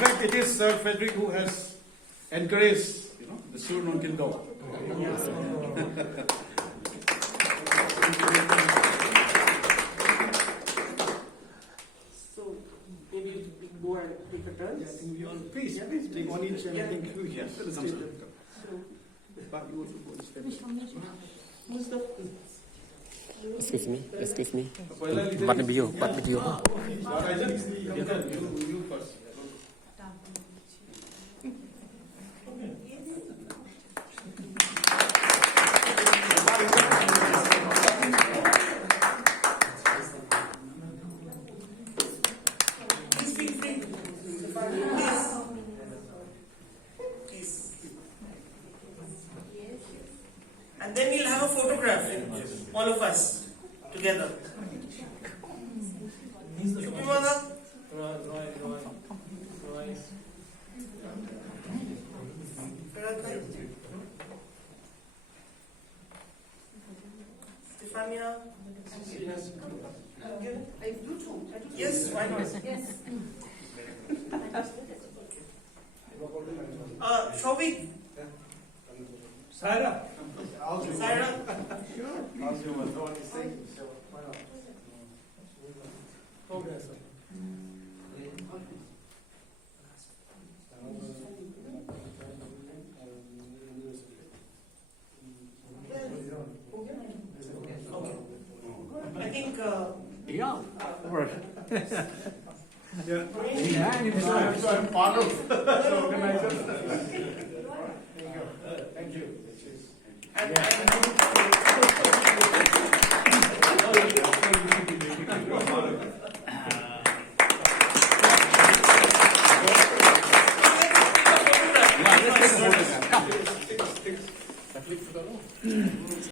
fact, it is Sir Frederick who has encouraged, the Sur Nongkyndong. So maybe we go and take a turn. Yeah, I think we all, please take one each and I think Who's the Excuse me. Bắt video. You first. Please feel free. Please. And then we'll have a photograph, all of us together. Shubhimana? Stefania? Yes, why not? Yes. Shobik? Sarah. Sarah? I think Yeah. Ramesh, I'm part of the organizers. and